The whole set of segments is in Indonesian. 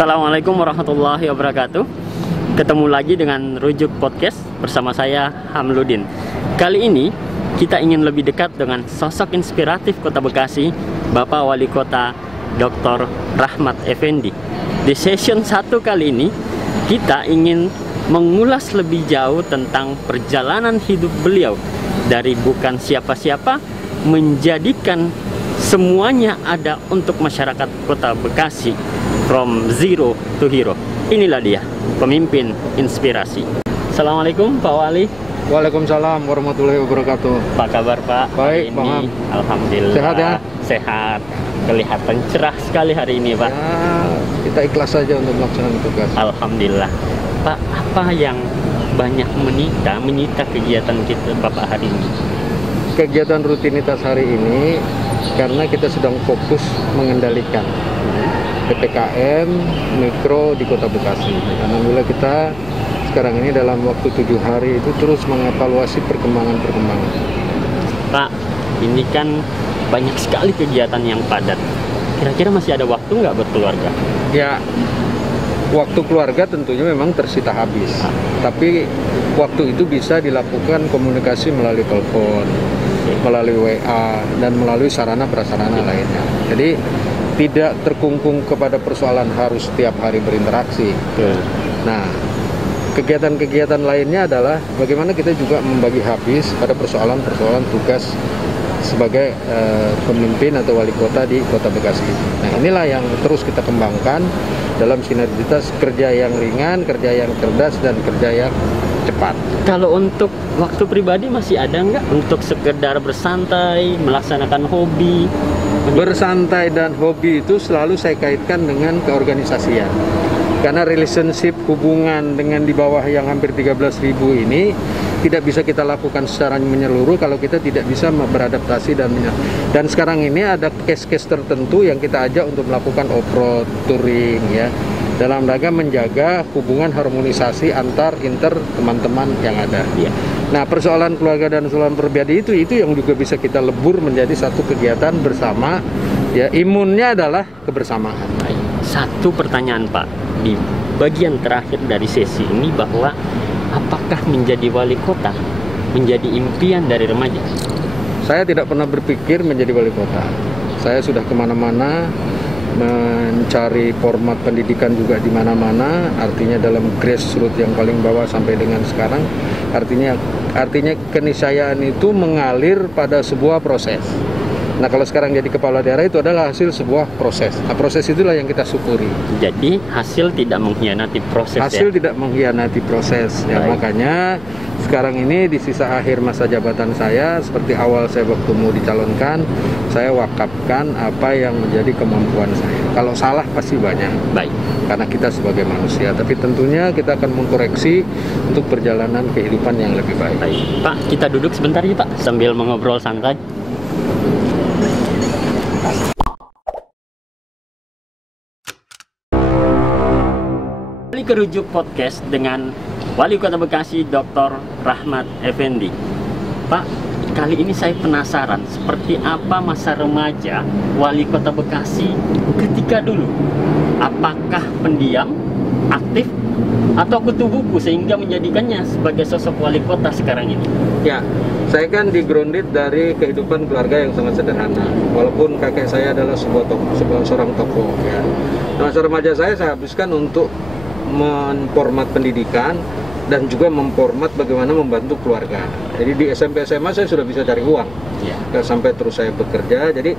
Assalamualaikum warahmatullahi wabarakatuh. Ketemu lagi dengan Rujuk Podcast bersama saya Hamludin. Kali ini kita ingin lebih dekat dengan sosok inspiratif Kota Bekasi, Bapak Wali Kota Dr. Rahmat Effendi. Di session 1 kali ini kita ingin mengulas lebih jauh tentang perjalanan hidup beliau dari bukan siapa-siapa menjadikan semuanya ada untuk masyarakat Kota Bekasi, from zero to hero. Inilah dia, pemimpin inspirasi. Assalamualaikum Pak Wali. Waalaikumsalam warahmatullahi wabarakatuh. Apa kabar Pak? Baik, hari ini alhamdulillah. Sehat ya? Sehat. Kelihatan cerah sekali hari ini Pak. Ya, kita ikhlas saja untuk melaksanakan tugas. Alhamdulillah. Pak, apa yang banyak menyita kegiatan kita Bapak hari ini? Kegiatan rutinitas hari ini karena kita sedang fokus mengendalikan PPKM mikro di Kota Bekasi. Alhamdulillah kita sekarang ini dalam waktu 7 hari itu terus mengevaluasi perkembangan-perkembangan. Pak, ini kan banyak sekali kegiatan yang padat. Kira-kira masih ada waktu nggak buat keluarga? Ya, waktu keluarga tentunya memang tersita habis. Tapi waktu itu bisa dilakukan komunikasi melalui telepon, melalui WA, dan melalui sarana prasarana lainnya. Jadi tidak terkungkung kepada persoalan harus setiap hari berinteraksi. Nah, kegiatan-kegiatan lainnya adalah bagaimana kita juga membagi habis pada persoalan-persoalan tugas sebagai pemimpin atau wali kota di Kota Bekasi. Nah, inilah yang terus kita kembangkan dalam sinergitas kerja yang ringan, kerja yang cerdas, dan kerja yang cepat. Kalau untuk waktu pribadi masih ada nggak untuk sekedar bersantai, melaksanakan hobi? Bersantai dan hobi itu selalu saya kaitkan dengan keorganisasian. Karena relationship, hubungan dengan di bawah yang hampir 13.000 ini tidak bisa kita lakukan secara menyeluruh kalau kita tidak bisa beradaptasi dan sekarang ini ada case-case tertentu yang kita ajak untuk melakukan off-road, touring ya, dalam rangka menjaga hubungan harmonisasi antar teman-teman yang ada. Ya. Nah, persoalan keluarga dan persoalan pribadi itu yang juga bisa kita lebur menjadi satu kegiatan bersama. Ya, imunnya adalah kebersamaan. Satu pertanyaan Pak, di bagian terakhir dari sesi ini, bahwa apakah menjadi wali kota menjadi impian dari remaja? Saya tidak pernah berpikir menjadi wali kota. Saya sudah kemana-mana mencari format pendidikan juga di mana-mana, artinya dalam grassroots yang paling bawah sampai dengan sekarang. Artinya keniscayaan itu mengalir pada sebuah proses. Nah, kalau sekarang jadi kepala daerah itu adalah hasil sebuah proses. Nah, proses itulah yang kita syukuri. Jadi hasil tidak mengkhianati proses. Hasil tidak mengkhianati proses. Ya, makanya sekarang ini di sisa akhir masa jabatan saya, seperti awal saya waktu mau dicalonkan, saya wakafkan apa yang menjadi kemampuan saya. Kalau salah pasti banyak. Baik. Karena kita sebagai manusia, tapi tentunya kita akan mengkoreksi untuk perjalanan kehidupan yang lebih baik. Baik. Pak, kita duduk sebentar ya Pak, sambil mengobrol santai. Ke Rujuk Podcast dengan Wali Kota Bekasi Dr. Rahmat Effendi. Pak, kali ini saya penasaran seperti apa masa remaja Wali Kota Bekasi ketika dulu. Apakah pendiam, aktif, atau kutu buku sehingga menjadikannya sebagai sosok wali kota sekarang ini? Ya, saya kan di-grounded dari kehidupan keluarga yang sangat sederhana. Walaupun kakek saya adalah seorang tokoh ya. Masa remaja saya habiskan untuk memformat pendidikan dan juga memformat bagaimana membantu keluarga. Jadi di SMP SMA saya sudah bisa cari uang, sampai terus saya bekerja. Jadi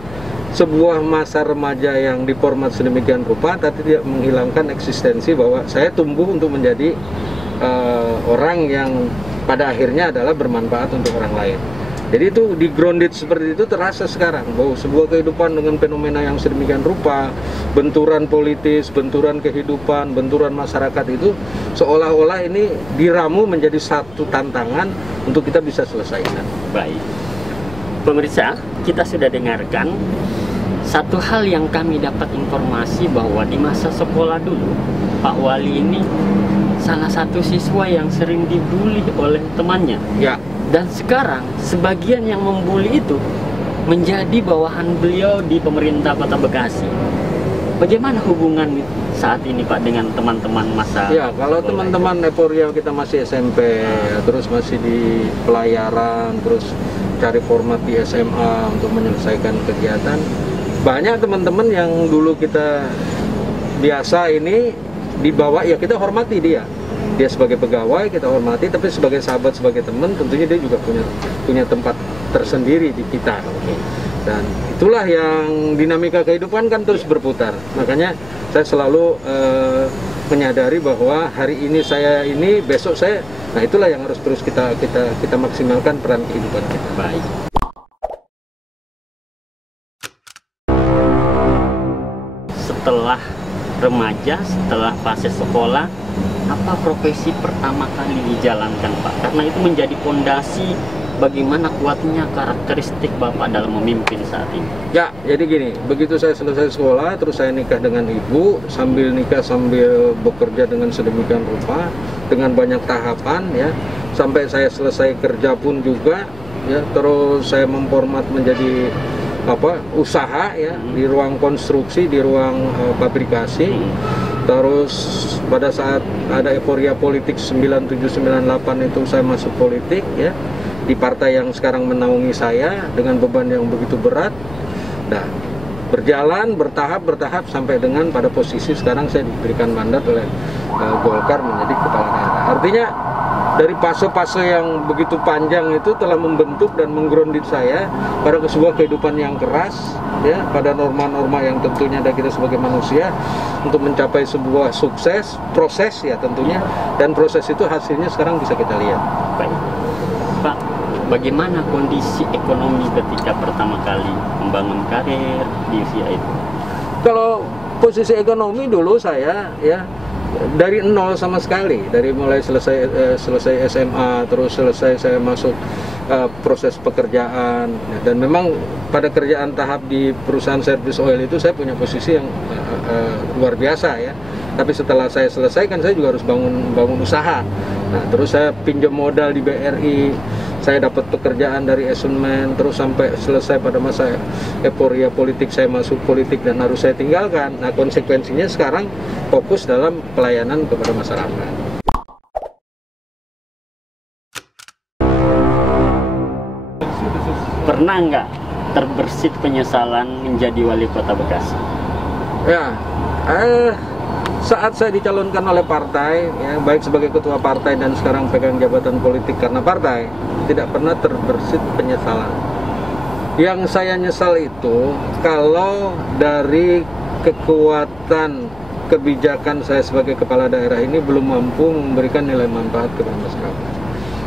sebuah masa remaja yang diformat sedemikian rupa, tapi tidak menghilangkan eksistensi bahwa saya tumbuh untuk menjadi orang yang pada akhirnya adalah bermanfaat untuk orang lain. Jadi itu di grounded seperti itu terasa sekarang bahwa sebuah kehidupan dengan fenomena yang sedemikian rupa, benturan politis, benturan kehidupan, benturan masyarakat itu seolah-olah ini diramu menjadi satu tantangan untuk kita bisa selesaikan. Baik. Pemirsa, kita sudah dengarkan satu hal yang kami dapat informasi bahwa di masa sekolah dulu, Pak Wali ini salah satu siswa yang sering dibully oleh temannya. Ya. Dan sekarang sebagian yang membuli itu menjadi bawahan beliau di pemerintah Kota Bekasi. Bagaimana hubungan saat ini Pak dengan teman-teman masa? Ya, kalau teman-teman euforia kita masih SMP, terus masih di pelayaran, terus cari format di SMA untuk menyelesaikan kegiatan. Banyak teman-teman yang dulu kita biasa ini dibawa, ya kita hormati dia. Dia sebagai pegawai kita hormati, tapi sebagai sahabat, sebagai teman, tentunya dia juga punya tempat tersendiri di kita. Dan itulah yang dinamika kehidupan kan terus berputar. Makanya saya selalu menyadari bahwa hari ini saya ini, besok saya. Nah itulah yang harus terus kita maksimalkan peran kehidupan kita. Baik. Setelah remaja, setelah fase sekolah, apa profesi pertama kali dijalankan Pak? Karena itu menjadi fondasi bagaimana kuatnya karakteristik Bapak dalam memimpin saat ini. Ya, jadi gini, begitu saya selesai sekolah, terus saya nikah dengan ibu, sambil nikah sambil bekerja dengan sedemikian rupa, dengan banyak tahapan ya, sampai saya selesai kerja pun juga ya, terus saya memformat menjadi usaha ya, di ruang konstruksi, di ruang pabrikasi. Terus pada saat ada euforia politik 97-98 itu saya masuk politik ya, di partai yang sekarang menaungi saya dengan beban yang begitu berat. Nah, berjalan bertahap sampai dengan pada posisi sekarang saya diberikan mandat oleh Golkar menjadi kepala daerah. Artinya dari fase-fase yang begitu panjang itu telah membentuk dan menggrounded saya pada sebuah kehidupan yang keras ya, pada norma-norma yang tentunya ada kita sebagai manusia untuk mencapai sebuah sukses, proses ya tentunya, dan proses itu hasilnya sekarang bisa kita lihat. Baik. Pak, bagaimana kondisi ekonomi ketika pertama kali membangun karir di usia itu? Kalau posisi ekonomi dulu saya ya dari nol sama sekali, dari mulai selesai SMA, terus selesai saya masuk proses pekerjaan, dan memang pada kerjaan tahap di perusahaan servis oil itu saya punya posisi yang luar biasa ya. Tapi setelah saya selesaikan, saya juga harus bangun usaha. Nah, terus saya pinjam modal di BRI, saya dapat pekerjaan dari Esunmen, terus sampai selesai pada masa euforia politik saya masuk politik dan harus saya tinggalkan. Nah, konsekuensinya sekarang fokus dalam pelayanan kepada masyarakat. Pernah nggak terbersit penyesalan menjadi wali kota Bekasi? Ya, saat saya dicalonkan oleh partai, ya, baik sebagai ketua partai dan sekarang pegang jabatan politik karena partai, tidak pernah terbersit penyesalan. Yang saya nyesal itu kalau dari kekuatan kebijakan saya sebagai kepala daerah ini belum mampu memberikan nilai manfaat kepada masyarakat.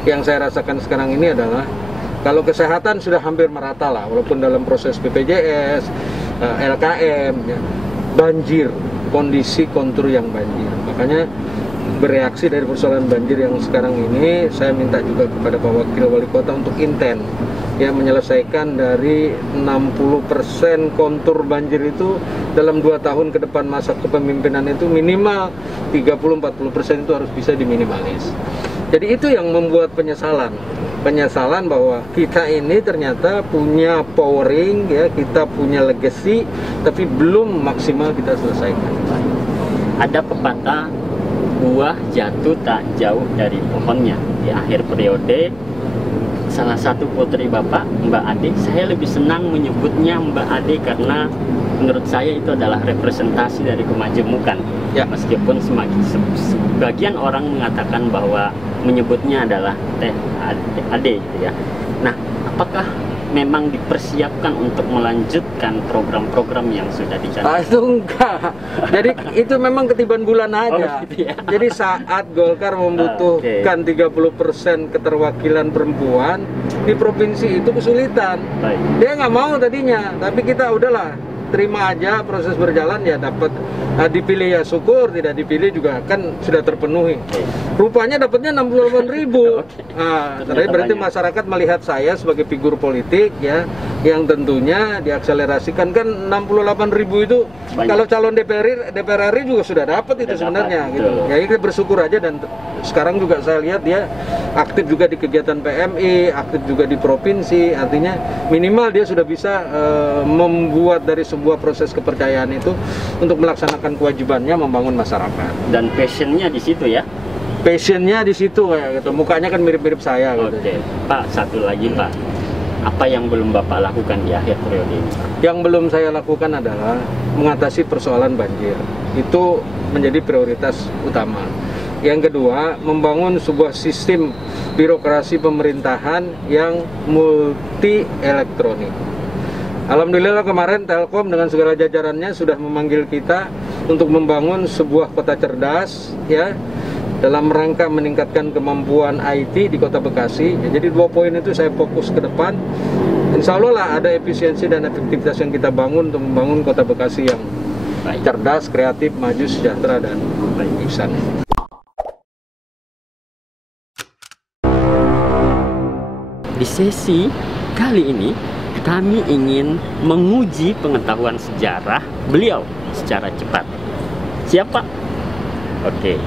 Yang saya rasakan sekarang ini adalah kalau kesehatan sudah hampir merata lah, walaupun dalam proses BPJS, LKM, ya, banjir, kondisi kontur yang banjir. Makanya bereaksi dari persoalan banjir yang sekarang ini, saya minta juga kepada Pak Wakil Wali Kota untuk intent ya, menyelesaikan dari 60% kontur banjir itu dalam 2 tahun ke depan masa kepemimpinan itu minimal 30-40% itu harus bisa diminimalis. Jadi itu yang membuat penyesalan bahwa kita ini ternyata punya powering ya, kita punya legacy, tapi belum maksimal kita selesaikan. Ada pepatah, buah jatuh tak jauh dari pohonnya. Di akhir periode, salah satu putri Bapak, Mbak Ade, saya lebih senang menyebutnya Mbak Ade karena menurut saya itu adalah representasi dari kemajemukan ya. Meskipun sebagian orang mengatakan bahwa menyebutnya adalah Teh Ade gitu ya. Nah, apakah memang dipersiapkan untuk melanjutkan program-program yang sudah dicanangkan? Itu enggak. Jadi itu memang ketiban bulan aja. Oh, gitu ya? Jadi saat Golkar membutuhkan 30% keterwakilan perempuan di provinsi itu kesulitan. Baik. Dia nggak mau tadinya, tapi kita udahlah terima aja, proses berjalan ya, dapat dipilih ya syukur, tidak dipilih juga kan sudah terpenuhi. Rupanya dapatnya 68.000. Nah, berarti masyarakat melihat saya sebagai figur politik ya, yang tentunya diakselerasikan. Kan 68.000 itu banyak. Kalau calon DPR RI juga sudah dapat itu sebenarnya gitu. Ya kita bersyukur aja dan sekarang juga saya lihat dia aktif juga di kegiatan PMI, aktif juga di provinsi. Artinya minimal dia sudah bisa membuat dari sebuah proses kepercayaan itu untuk melaksanakan kewajibannya membangun masyarakat. Dan passionnya di situ ya. Passionnya di situ kayak gitu. Mukanya kan mirip-mirip saya gitu. Oke, Pak, satu lagi Pak. Apa yang belum Bapak lakukan di akhir periode ini? Yang belum saya lakukan adalah mengatasi persoalan banjir. Itu menjadi prioritas utama. Yang kedua, membangun sebuah sistem birokrasi pemerintahan yang multi elektronik. Alhamdulillah kemarin Telkom dengan segala jajarannya sudah memanggil kita untuk membangun sebuah kota cerdas, ya, dalam rangka meningkatkan kemampuan IT di Kota Bekasi. Jadi 2 poin itu saya fokus ke depan. Insya Allah lah ada efisiensi dan efektivitas yang kita bangun untuk membangun Kota Bekasi yang cerdas, kreatif, maju, sejahtera, dan ihsan. Di sesi kali ini kami ingin menguji pengetahuan sejarah beliau secara cepat. Siapa? Oke.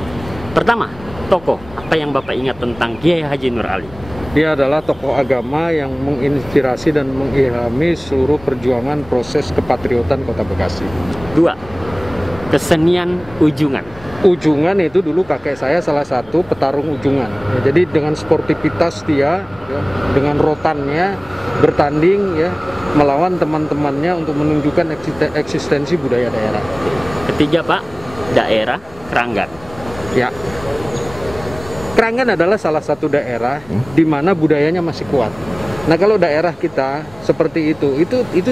Pertama, tokoh. Apa yang Bapak ingat tentang Kiai Haji Nur Ali? Dia adalah tokoh agama yang menginspirasi dan mengilhami seluruh perjuangan proses kepatriotan Kota Bekasi. 2. Kesenian ujungan. Ujungan itu dulu kakek saya salah satu petarung ujungan. Ya, jadi dengan sportivitas dia, ya, dengan rotannya bertanding, ya, melawan teman-temannya untuk menunjukkan eksistensi budaya daerah. Ketiga Pak, daerah Keranggan. Ya, Keranggan adalah salah satu daerah di mana budayanya masih kuat. Nah, kalau daerah kita seperti itu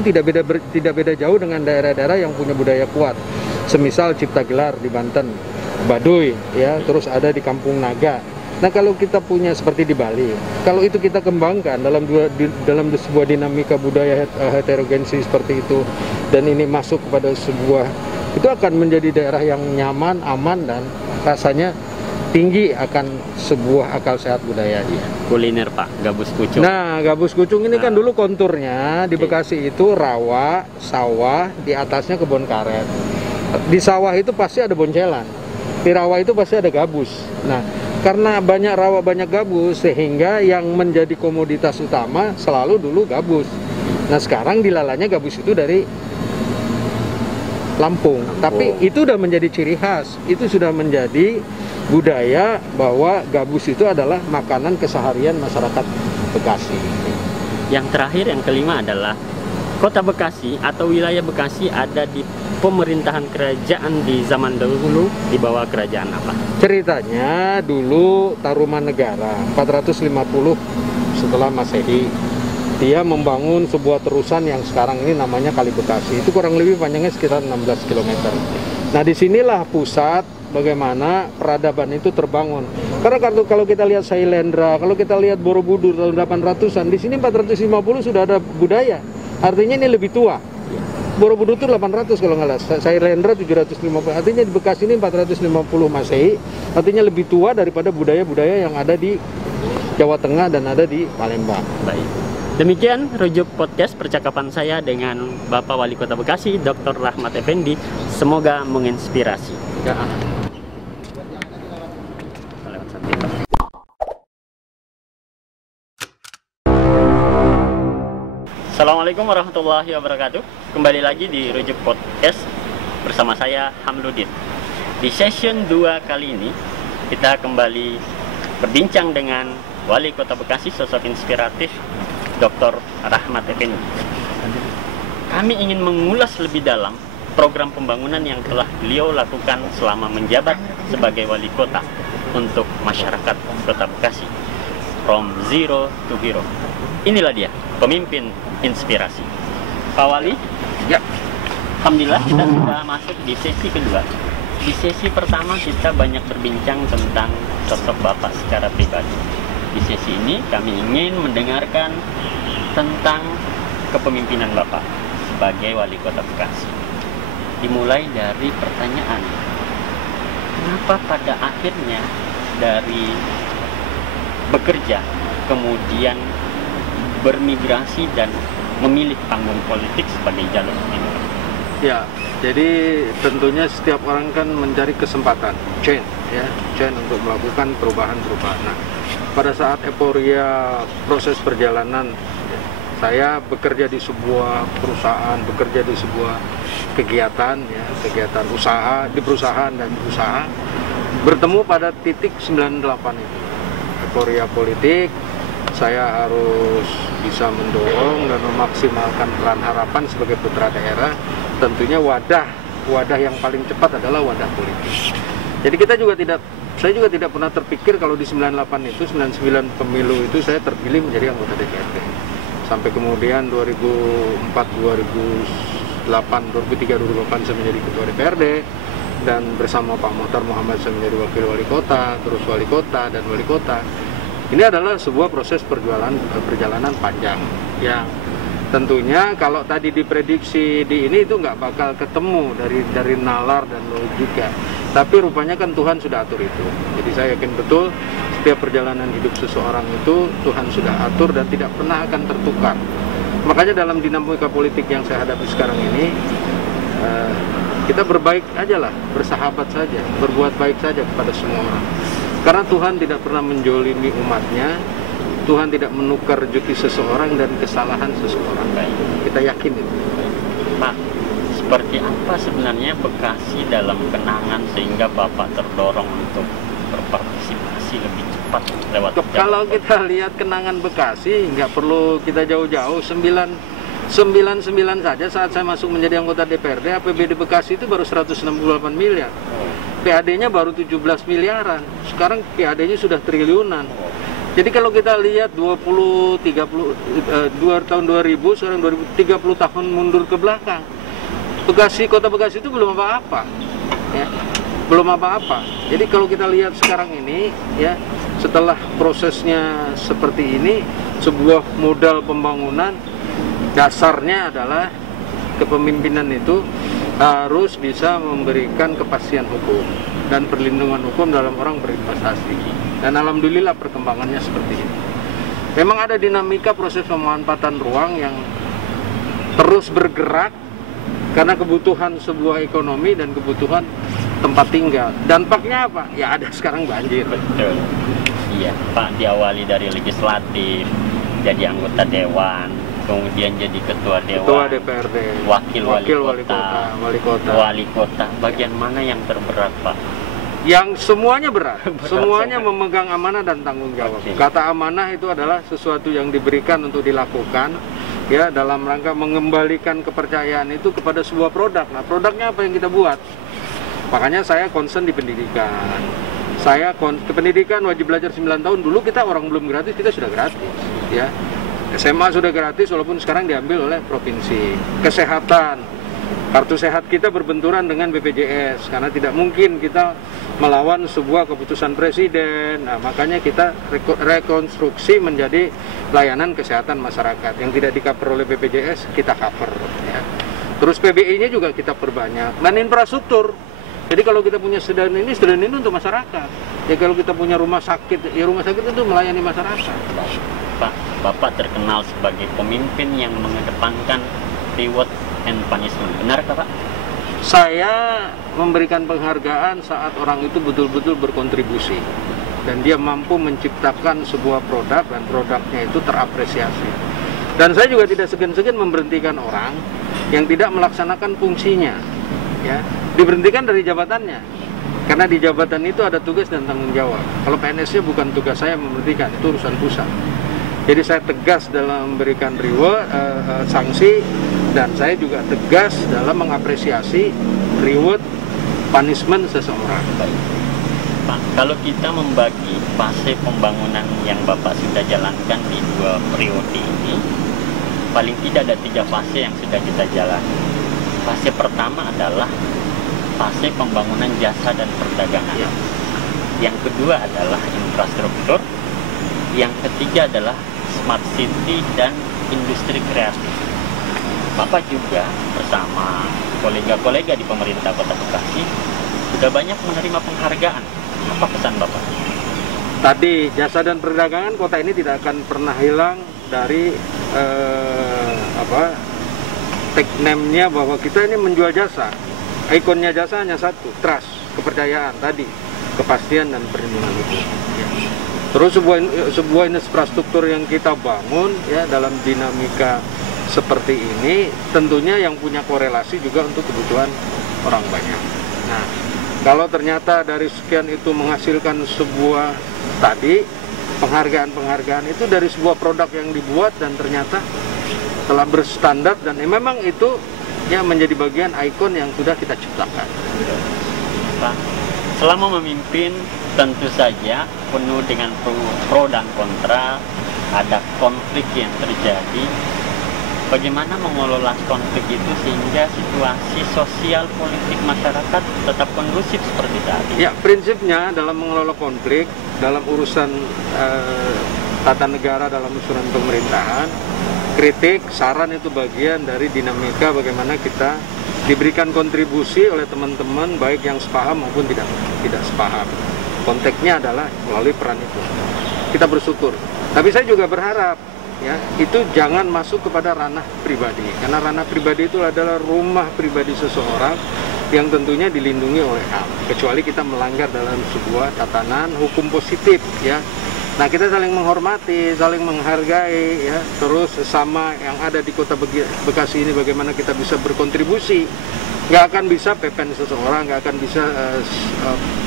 tidak beda jauh dengan daerah-daerah yang punya budaya kuat. Semisal Cipta Gelar di Banten, Baduy, ya, terus ada di Kampung Naga. Nah, kalau kita punya seperti di Bali, kalau itu kita kembangkan dalam sebuah dinamika budaya heterogensi seperti itu, dan ini masuk kepada sebuah, itu akan menjadi daerah yang nyaman, aman, dan rasanya tinggi akan sebuah akal sehat budaya. Kuliner Pak, gabus pucung. Nah, gabus pucung ini kan dulu konturnya di Bekasi itu rawa, sawah, di atasnya kebun karet. Di sawah itu pasti ada boncelan, di rawa itu pasti ada gabus. Nah, karena banyak rawa, banyak gabus, sehingga yang menjadi komoditas utama selalu dulu gabus. Nah, sekarang dilalanya gabus itu dari Lampung. Tapi itu udah menjadi ciri khas, itu sudah menjadi budaya bahwa gabus itu adalah makanan keseharian masyarakat Bekasi. Yang terakhir, yang kelima adalah Kota Bekasi atau wilayah Bekasi ada di pemerintahan kerajaan di zaman dahulu di bawah kerajaan apa? Ceritanya dulu Tarumanegara 450 setelah Masehi, dia membangun sebuah terusan yang sekarang ini namanya Kali Bekasi. Itu kurang lebih panjangnya sekitar 16 km. Nah, disinilah pusat bagaimana peradaban itu terbangun. Karena kalau kita lihat Sailendra, kalau kita lihat Borobudur tahun 800-an, di sini 450 sudah ada budaya. Artinya ini lebih tua. Borobudur itu 800 kalau nggak salah, Sailendra 750. Artinya di Bekasi ini 450 Masehi. Artinya lebih tua daripada budaya-budaya yang ada di Jawa Tengah dan ada di Palembang. Baik. Demikian rujuk podcast percakapan saya dengan Bapak Wali Kota Bekasi, Dr. Rahmat Effendi. Semoga menginspirasi. Ya. Assalamualaikum warahmatullahi wabarakatuh. Kembali lagi di Rujuk Podcast bersama saya Hamluddin. Di session 2 kali ini kita kembali berbincang dengan Wali Kota Bekasi, sosok inspiratif Dr. Rahmat Effendi. Kami ingin mengulas lebih dalam program pembangunan yang telah beliau lakukan selama menjabat sebagai wali kota untuk masyarakat Kota Bekasi. From zero to hero. Inilah dia, pemimpin inspirasi. Pak Wali, Ya. alhamdulillah kita sudah masuk di sesi kedua. Di sesi pertama kita banyak berbincang tentang sosok Bapak secara pribadi. Di sesi ini kami ingin mendengarkan tentang kepemimpinan Bapak sebagai wali kota Bekasi. Dimulai dari pertanyaan, kenapa pada akhirnya dari bekerja kemudian bermigrasi dan memilih panggung politik sebagai jalur timur? Ya, jadi tentunya setiap orang kan mencari kesempatan, change untuk melakukan perubahan-perubahan. Nah, pada saat euforia proses perjalanan, saya bekerja di sebuah perusahaan, bekerja di sebuah kegiatan, kegiatan usaha, di perusahaan dan di usaha, bertemu pada titik 98 itu. Euforia politik, saya harus bisa mendorong dan memaksimalkan peran harapan sebagai putra daerah. Tentunya wadah yang paling cepat adalah wadah politik. Jadi saya juga tidak pernah terpikir kalau di 98 itu, 99 pemilu itu saya terpilih menjadi anggota DPRD. Sampai kemudian 2004, 2008, 2003, 2008 saya menjadi ketua DPRD, dan bersama Pak Mohtar Muhammad saya menjadi wakil wali kota, terus wali kota dan wali kota. Ini adalah sebuah proses perjalanan panjang yang tentunya kalau tadi diprediksi di ini itu nggak bakal ketemu dari nalar dan logika, tapi rupanya kan Tuhan sudah atur itu. Jadi saya yakin betul setiap perjalanan hidup seseorang itu Tuhan sudah atur dan tidak pernah akan tertukar. Makanya dalam dinamika politik yang saya hadapi sekarang ini, kita berbaik aja lah, bersahabat saja, berbuat baik saja kepada semua orang. Karena Tuhan tidak pernah menjolimi umatnya, Tuhan tidak menukar rezeki seseorang dan kesalahan seseorang. Kita yakin itu. Pak, seperti apa sebenarnya Bekasi dalam kenangan sehingga Bapak terdorong untuk berpartisipasi lebih cepat lewat Kalau kita lihat kenangan Bekasi, nggak perlu kita jauh-jauh, 99 saja saat saya masuk menjadi anggota DPRD, APBD Bekasi itu baru 168 miliar. PAD-nya baru 17 miliaran. Sekarang PAD-nya sudah triliunan. Jadi kalau kita lihat tahun 2000, sekarang 2030 tahun mundur ke belakang, Kota Bekasi itu belum apa-apa, ya, belum apa-apa. Jadi kalau kita lihat sekarang ini, ya, setelah prosesnya seperti ini, sebuah modal pembangunan dasarnya adalah kepemimpinan itu harus bisa memberikan kepastian hukum dan perlindungan hukum dalam orang berinvestasi. Dan alhamdulillah perkembangannya seperti ini. Memang ada dinamika proses pemanfaatan ruang yang terus bergerak karena kebutuhan sebuah ekonomi dan kebutuhan tempat tinggal. Dampaknya apa? Ya ada sekarang banjir. Betul. Iya, Pak, diawali dari legislatif, jadi anggota dewan, kemudian jadi ketua dewan, DPRD, wakil wali kota. Bagian mana yang terberat, Pak? Yang semuanya berat, semuanya memegang amanah dan tanggung jawab. Kata amanah itu adalah sesuatu yang diberikan untuk dilakukan, ya, dalam rangka mengembalikan kepercayaan itu kepada sebuah produk. Nah, produknya apa yang kita buat? Makanya saya concern di pendidikan. Saya ke pendidikan wajib belajar 9 tahun. Dulu kita orang belum gratis, kita sudah gratis, ya. SMA sudah gratis walaupun sekarang diambil oleh provinsi. Kesehatan, kartu sehat kita berbenturan dengan BPJS karena tidak mungkin kita melawan sebuah keputusan presiden. Nah, makanya kita rekonstruksi menjadi layanan kesehatan masyarakat yang tidak di-cover oleh BPJS, kita cover, ya. Terus PBI-nya juga kita perbanyak, dan infrastruktur. Jadi kalau kita punya sedan ini untuk masyarakat. Ya kalau kita punya rumah sakit, ya rumah sakit itu melayani masyarakat. Pak, Bapak terkenal sebagai pemimpin yang mengedepankan reward and punishment. Benarkah, Pak? Saya memberikan penghargaan saat orang itu betul-betul berkontribusi dan dia mampu menciptakan sebuah produk dan produknya itu terapresiasi. Dan saya juga tidak segan-segan memberhentikan orang yang tidak melaksanakan fungsinya, ya, diberhentikan dari jabatannya. Karena di jabatan itu ada tugas dan tanggung jawab. Kalau PNS-nya bukan tugas saya memberhentikan, itu urusan pusat. Jadi saya tegas dalam memberikan reward, sanksi, dan saya juga tegas dalam mengapresiasi reward punishment seseorang. Pak, kalau kita membagi fase pembangunan yang Bapak sudah jalankan di 2 periode ini, paling tidak ada 3 fase yang sudah kita jalani. Fase pertama adalah fase pembangunan jasa dan perdagangan. Ya. Yang kedua adalah infrastruktur. Yang ketiga adalah smart city dan industri kreatif. Bapak juga bersama kolega-kolega di pemerintah Kota Bekasi sudah banyak menerima penghargaan. Apa pesan Bapak? Tadi jasa dan perdagangan kota ini tidak akan pernah hilang dari tag name-nya bahwa kita ini menjual jasa. Ikonnya jasa hanya satu, trust, kepercayaan tadi, kepastian dan perlindungan itu. Ya. Terus sebuah infrastruktur yang kita bangun ya dalam dinamika seperti ini tentunya yang punya korelasi juga untuk kebutuhan orang banyak. Nah, kalau ternyata dari sekian itu menghasilkan sebuah tadi penghargaan itu dari sebuah produk yang dibuat dan ternyata telah berstandar dan memang itu ya menjadi bagian ikon yang sudah kita ciptakan. Pak, selama memimpin tentu saja penuh dengan pro dan kontra, ada konflik yang terjadi. Bagaimana mengelola konflik itu sehingga situasi sosial politik masyarakat tetap kondusif seperti saat ini? Ya, prinsipnya dalam mengelola konflik, dalam urusan tata negara, dalam urusan pemerintahan, kritik, saran itu bagian dari dinamika bagaimana kita diberikan kontribusi oleh teman-teman baik yang sepaham maupun tidak sepaham. Konteksnya adalah melalui peran itu. Kita bersyukur. Tapi saya juga berharap ya, itu jangan masuk kepada ranah pribadi. Karena ranah pribadi itu adalah rumah pribadi seseorang yang tentunya dilindungi oleh HAM. Kecuali kita melanggar dalam sebuah tatanan hukum positif ya. Nah, kita saling menghormati, saling menghargai ya, terus sesama yang ada di Kota Bekasi ini bagaimana kita bisa berkontribusi. Nggak akan bisa pepen seseorang, nggak akan bisa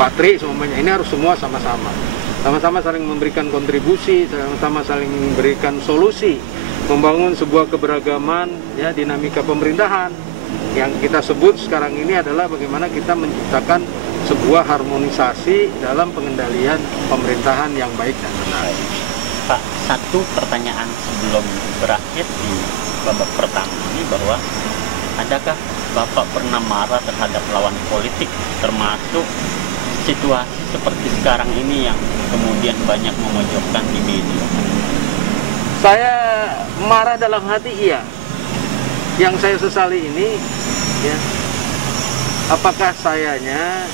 patri semuanya. Ini harus semua sama-sama. Sama-sama saling memberikan kontribusi, sama-sama saling memberikan solusi, membangun sebuah keberagaman ya, dinamika pemerintahan. Yang kita sebut sekarang ini adalah bagaimana kita menciptakan sebuah harmonisasi dalam pengendalian pemerintahan yang baik dan benar. Pak, satu pertanyaan sebelum berakhir di babak pertama ini, bahwa adakah Bapak pernah marah terhadap lawan politik, termasuk situasi seperti sekarang ini yang kemudian banyak memojokkan di media? Saya marah dalam hati, iya. Yang saya sesali ini ya, apakah sayanya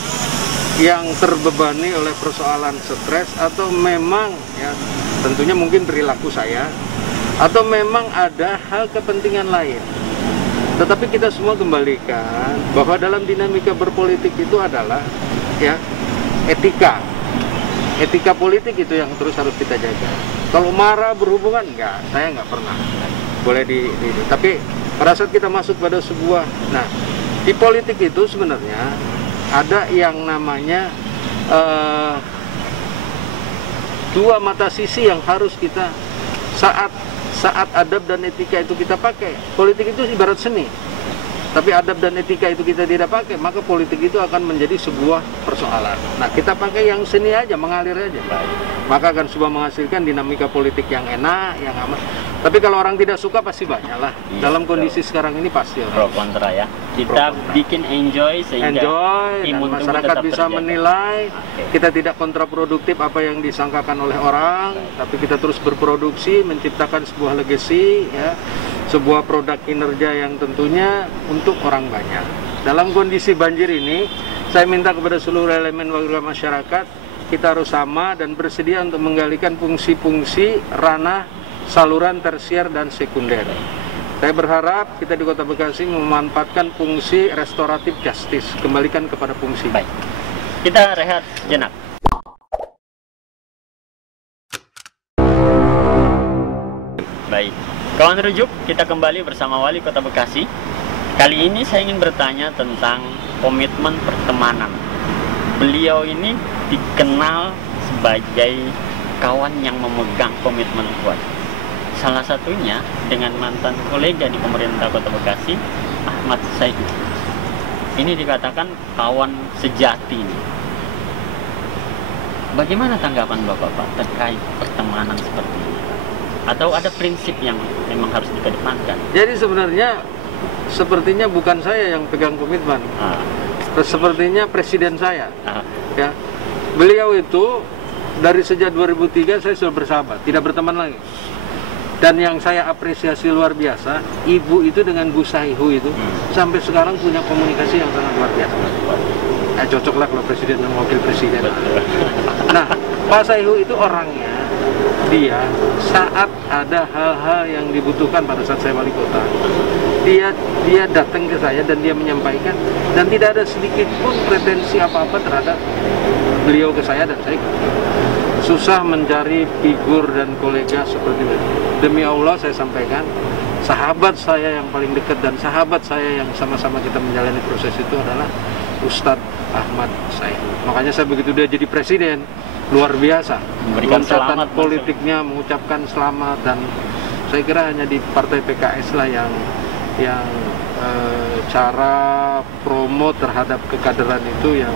yang terbebani oleh persoalan stres, atau memang ya tentunya mungkin perilaku saya, atau memang ada hal kepentingan lain. Tetapi kita semua kembalikan bahwa dalam dinamika berpolitik itu adalah ya etika politik itu yang terus harus kita jaga. Kalau marah berhubungan, enggak, saya nggak pernah boleh tapi pada saat kita masuk pada sebuah, nah di politik itu sebenarnya ada yang namanya dua mata sisi yang harus kita saat adab dan etika itu kita pakai. Politik itu ibarat seni, tapi adab dan etika itu kita tidak pakai, maka politik itu akan menjadi sebuah persoalan. Nah, kita pakai yang seni aja, mengalir aja, maka akan sebuah menghasilkan dinamika politik yang enak, yang aman. Tapi kalau orang tidak suka pasti banyak lah. Iya, dalam kondisi sekarang ini pasti pro kontra ya. Kita bikin enjoy sehingga dan masyarakat bisa menilai. Kita tidak kontraproduktif apa yang disangkakan oleh orang, tapi kita terus berproduksi, menciptakan sebuah legacy ya, sebuah produk kinerja yang tentunya untuk orang banyak. Dalam kondisi banjir ini, saya minta kepada seluruh elemen warga masyarakat, kita harus sama dan bersedia untuk menggalikan fungsi-fungsi ranah saluran tersier dan sekunder. Saya berharap kita di Kota Bekasi memanfaatkan fungsi restoratif justice, kembalikan kepada fungsi. Baik, kita rehat sejenak. Baik, kawan rujuk, kita kembali bersama Wali Kota Bekasi. Kali ini saya ingin bertanya tentang komitmen pertemanan. Beliau ini dikenal sebagai kawan yang memegang komitmen kuat. Salah satunya dengan mantan kolega di pemerintah Kota Bekasi, Ahmad Saihu. Ini dikatakan kawan sejati. Bagaimana tanggapan Bapak Pak terkait pertemanan seperti ini? Atau ada prinsip yang memang harus dikedepankan? Jadi sebenarnya sepertinya bukan saya yang pegang komitmen. Sepertinya presiden saya. Ya. Beliau itu dari sejak 2003 saya sudah bersahabat, tidak berteman lagi. Dan yang saya apresiasi luar biasa, ibu itu dengan Bu Saihu itu sampai sekarang punya komunikasi yang sangat luar biasa. Cocok lah kalau presiden dan wakil presiden. Nah, Pak Saihu itu orangnya, dia saat ada hal-hal yang dibutuhkan pada saat saya wali kota, dia datang ke saya dan dia menyampaikan, dan tidak ada sedikit pun pretensi apa-apa terhadap beliau ke saya dan saya. Susah mencari figur dan kolega seperti itu. Demi Allah saya sampaikan, sahabat saya yang paling dekat dan sahabat saya yang sama-sama kita menjalani proses itu adalah Ustadz Ahmad Sayhu. Makanya saya begitu dia jadi presiden, luar biasa. Memberikan loncatan selamat politiknya, mengucapkan selamat, dan saya kira hanya di partai PKS lah yang cara promo terhadap kekaderan itu yang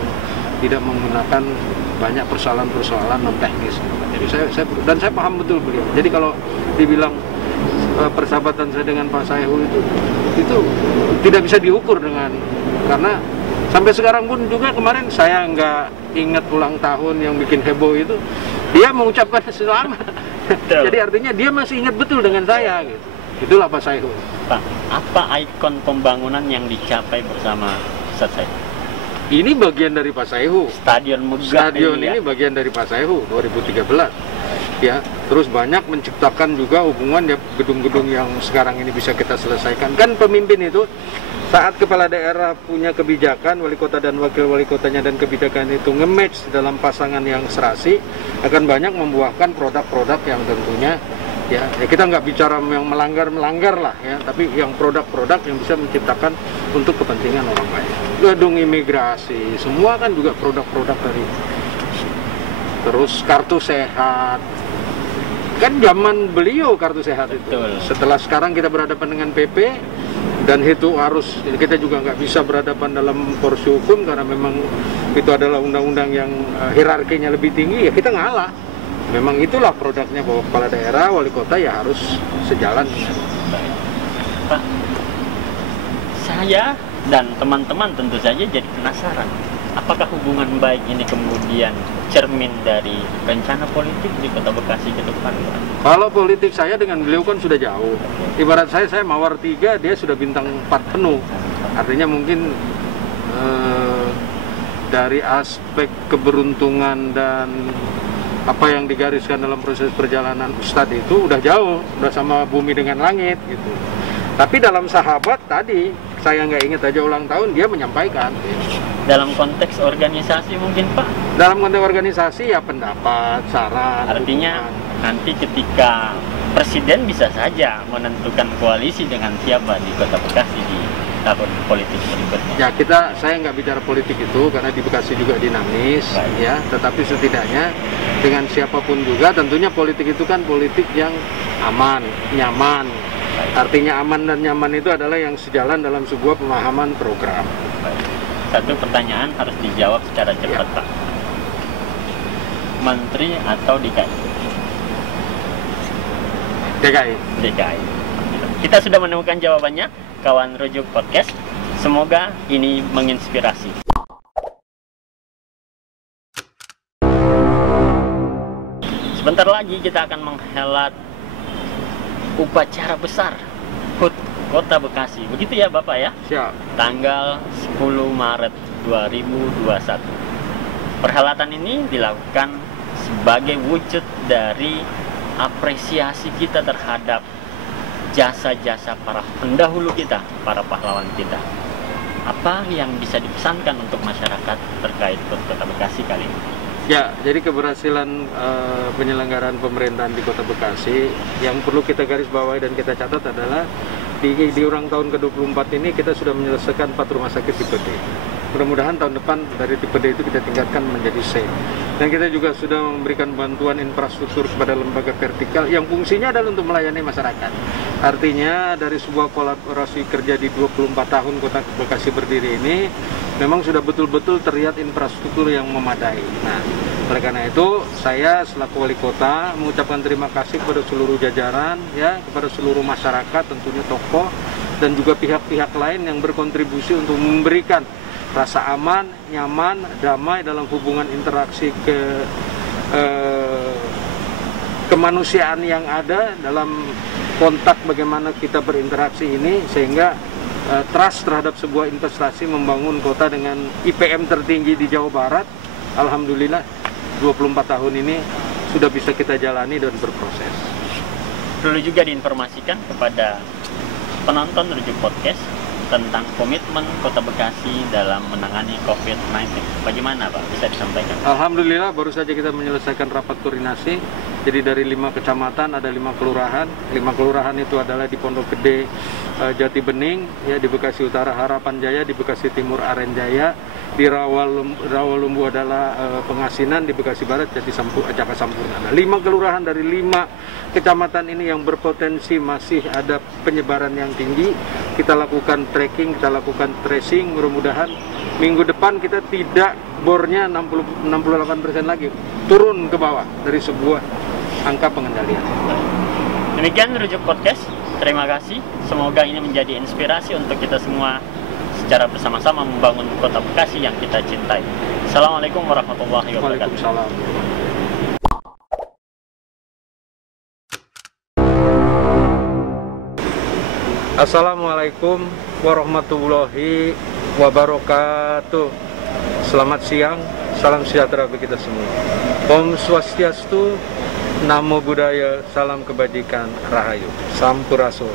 tidak menggunakan banyak persoalan-persoalan non teknis. Jadi saya paham betul beliau. Jadi kalau dibilang persahabatan saya dengan Pak Sayhu itu tidak bisa diukur karena sampai sekarang pun juga kemarin saya nggak ingat ulang tahun yang bikin heboh itu, dia mengucapkan selamat. Jadi artinya dia masih ingat betul dengan saya gitu. Itulah Pak Sayhu. Pak, apa ikon pembangunan yang dicapai bersama Ustadz Sayhu? Ini bagian dari Pak Sayhu. Stadion megah Ini bagian dari Pak Sayhu 2013. Ya, terus banyak menciptakan juga hubungan ya, gedung-gedung yang sekarang ini bisa kita selesaikan. Kan pemimpin itu saat kepala daerah punya kebijakan, wali kota dan wakil wali kotanya dan kebijakan itu nge-match dalam pasangan yang serasi, akan banyak membuahkan produk-produk yang tentunya ya kita nggak bicara yang melanggar lah ya, tapi yang produk-produk yang bisa menciptakan untuk kepentingan orang banyak. Gedung imigrasi, semua kan juga produk-produk dari. Terus kartu sehat, kan zaman beliau kartu sehat itu. Betul. Setelah sekarang kita berhadapan dengan PP, dan itu harus, kita juga nggak bisa berhadapan dalam porsi hukum karena memang itu adalah undang-undang yang hierarkinya lebih tinggi, ya kita ngalah. Memang itulah produknya bahwa kepala daerah, wali kota ya harus sejalan. Pak, saya dan teman-teman tentu saja jadi penasaran, apakah hubungan baik ini kemudian cermin dari rencana politik di Kota Bekasi ke depan, Pak? Kalau politik saya dengan beliau kan sudah jauh. Ibarat saya mawar 3, dia sudah bintang 4 penuh. Artinya mungkin dari aspek keberuntungan dan apa yang digariskan dalam proses perjalanan Ustadz itu udah jauh, udah sama bumi dengan langit gitu. Tapi dalam sahabat tadi, saya nggak ingat aja ulang tahun, dia menyampaikan. Dalam konteks organisasi mungkin, Pak? Dalam konteks organisasi ya pendapat, saran. Artinya dukungan. nanti ketika presiden bisa saja menentukan koalisi dengan siapa di Kota Bekasi di tahun politik berikutnya. Ya saya nggak bicara politik itu karena di Bekasi juga dinamis. Baik. Ya. Tetapi setidaknya dengan siapapun juga tentunya politik itu kan politik yang aman, nyaman. Baik. Artinya aman dan nyaman itu adalah yang sejalan dalam sebuah pemahaman program. Baik. Satu pertanyaan harus dijawab secara cepat, ya. Pak. Menteri atau DKI? DKI. DKI. Kita sudah menemukan jawabannya, kawan Rujuk Podcast. Semoga ini menginspirasi. Sebentar lagi kita akan menghelat upacara besar HUT Kota Bekasi. Begitu ya Bapak ya? Siap. Tanggal 10 Maret 2021. Perhelatan ini dilakukan sebagai wujud dari apresiasi kita terhadap jasa-jasa para pendahulu kita, para pahlawan kita. Apa yang bisa dipesankan untuk masyarakat terkait Kota Bekasi kali ini? Ya, jadi keberhasilan penyelenggaraan pemerintahan di Kota Bekasi yang perlu kita garis bawahi dan kita catat adalah di ulang tahun ke-24 ini kita sudah menyelesaikan 4 rumah sakit tipe D. Mudah-mudahan tahun depan dari tipe D itu kita tingkatkan menjadi C. Dan kita juga sudah memberikan bantuan infrastruktur kepada lembaga vertikal yang fungsinya adalah untuk melayani masyarakat. Artinya dari sebuah kolaborasi kerja di 24 tahun Kota Bekasi berdiri ini memang sudah betul-betul terlihat infrastruktur yang memadai. Nah, oleh karena itu saya selaku wali kota mengucapkan terima kasih kepada seluruh jajaran, ya, kepada seluruh masyarakat, tentunya tokoh dan juga pihak-pihak lain yang berkontribusi untuk memberikan rasa aman, nyaman, damai dalam hubungan interaksi kemanusiaan yang ada dalam kontak bagaimana kita berinteraksi ini, sehingga trust terhadap sebuah investasi membangun kota dengan IPM tertinggi di Jawa Barat. Alhamdulillah 24 tahun ini sudah bisa kita jalani dan berproses. Perlu juga diinformasikan kepada penonton Rujuk Podcast tentang komitmen Kota Bekasi dalam menangani COVID-19. Bagaimana Pak? Bisa disampaikan? Alhamdulillah baru saja kita menyelesaikan rapat koordinasi. Jadi dari 5 kecamatan ada 5 kelurahan. 5 kelurahan itu adalah di Pondok Gede, Jati Bening, ya, di Bekasi Utara Harapan Jaya, di Bekasi Timur Aren Jaya, di Rawalumbu adalah Pengasinan, di Bekasi Barat Jaka Sampurna. Nah, 5 kelurahan dari 5 kecamatan ini yang berpotensi masih ada penyebaran yang tinggi. Kita lakukan tracking, kita lakukan tracing. Mudah-mudahan minggu depan kita tidak bornya 68% lagi, turun ke bawah dari sebuah angka pengendalian. Demikian Rujuk Podcast. Terima kasih. Semoga ini menjadi inspirasi untuk kita semua secara bersama-sama membangun Kota Bekasi yang kita cintai. Assalamualaikum warahmatullahi wabarakatuh. Waalaikumsalam. Assalamualaikum warahmatullahi wabarakatuh. Selamat siang, salam sejahtera bagi kita semua. Om Swastiastu, Namo Buddhaya, salam kebajikan, Rahayu, Sampurasun.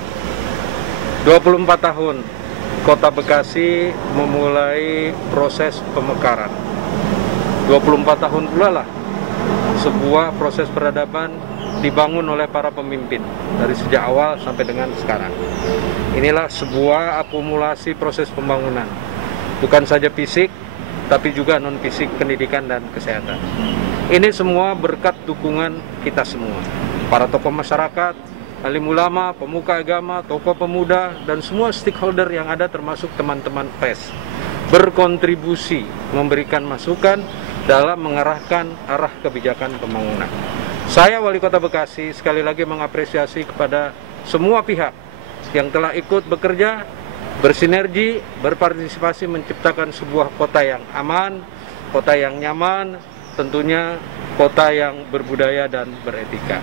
24 tahun Kota Bekasi memulai proses pemekaran. 24 tahun pula lah sebuah proses peradaban dibangun oleh para pemimpin dari sejak awal sampai dengan sekarang. Inilah sebuah akumulasi proses pembangunan, bukan saja fisik, tapi juga non-fisik, pendidikan dan kesehatan. Ini semua berkat dukungan kita semua, para tokoh masyarakat, alim ulama, pemuka agama, tokoh pemuda, dan semua stakeholder yang ada termasuk teman-teman pers, berkontribusi memberikan masukan dalam mengarahkan arah kebijakan pembangunan. Saya Wali Kota Bekasi sekali lagi mengapresiasi kepada semua pihak yang telah ikut bekerja, bersinergi, berpartisipasi menciptakan sebuah kota yang aman, kota yang nyaman, tentunya kota yang berbudaya dan beretika.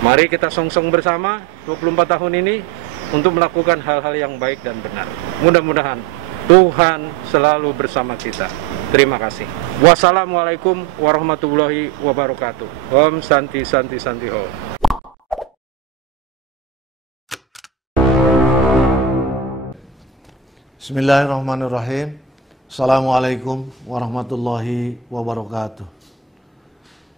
Mari kita song-song bersama 24 tahun ini untuk melakukan hal-hal yang baik dan benar. Mudah-mudahan Tuhan selalu bersama kita. Terima kasih. Wassalamualaikum warahmatullahi wabarakatuh. Om Santi Santi Santi Om. Bismillahirrahmanirrahim. Assalamualaikum warahmatullahi wabarakatuh.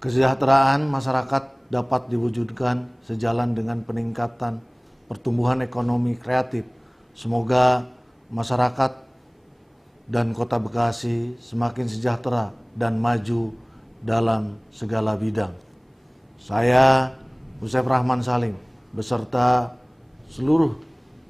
Kesejahteraan masyarakat dapat diwujudkan sejalan dengan peningkatan pertumbuhan ekonomi kreatif. Semoga masyarakat dan Kota Bekasi semakin sejahtera dan maju dalam segala bidang. Saya Ucep Rahman Salim beserta seluruh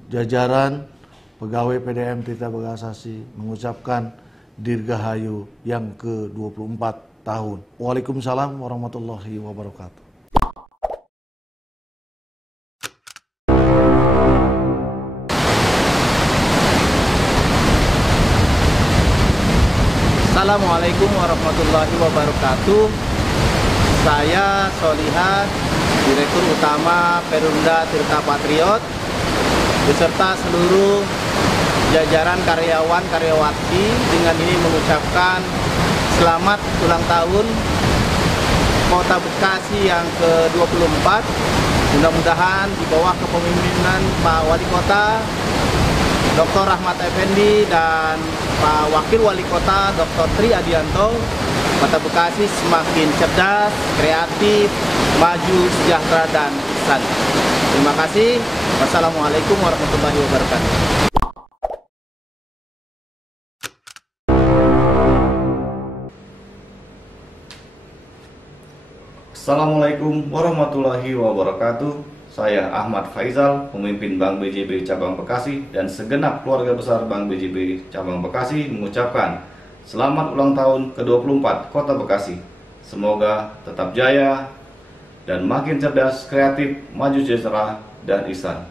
jajaran pegawai PDM Tirta Bekasi mengucapkan Dirgahayu yang ke-24 tahun. Waalaikumsalam warahmatullahi wabarakatuh. Assalamualaikum warahmatullahi wabarakatuh. Saya Soliha, Direktur Utama Perumda Tirta Patriot, beserta seluruh jajaran karyawan karyawati dengan ini mengucapkan selamat ulang tahun Kota Bekasi yang ke-24. Mudah-mudahan di bawah kepemimpinan Pak Wali Kota Dr. Rahmat Effendi dan Pak Wakil Wali Kota Dr. Tri Adianto, Kota Bekasi semakin cerdas, kreatif, maju, sejahtera, dan ihsan. Terima kasih. Wassalamualaikum warahmatullahi wabarakatuh. Assalamualaikum warahmatullahi wabarakatuh. Saya Ahmad Faizal, pemimpin Bank BJB Cabang Bekasi dan segenap keluarga besar Bank BJB Cabang Bekasi mengucapkan selamat ulang tahun ke-24 Kota Bekasi. Semoga tetap jaya dan makin cerdas, kreatif, maju sejahtera, dan ihsan.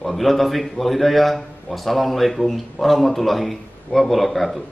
Wabillahi taufiq wal hidayah. Wassalamualaikum warahmatullahi wabarakatuh.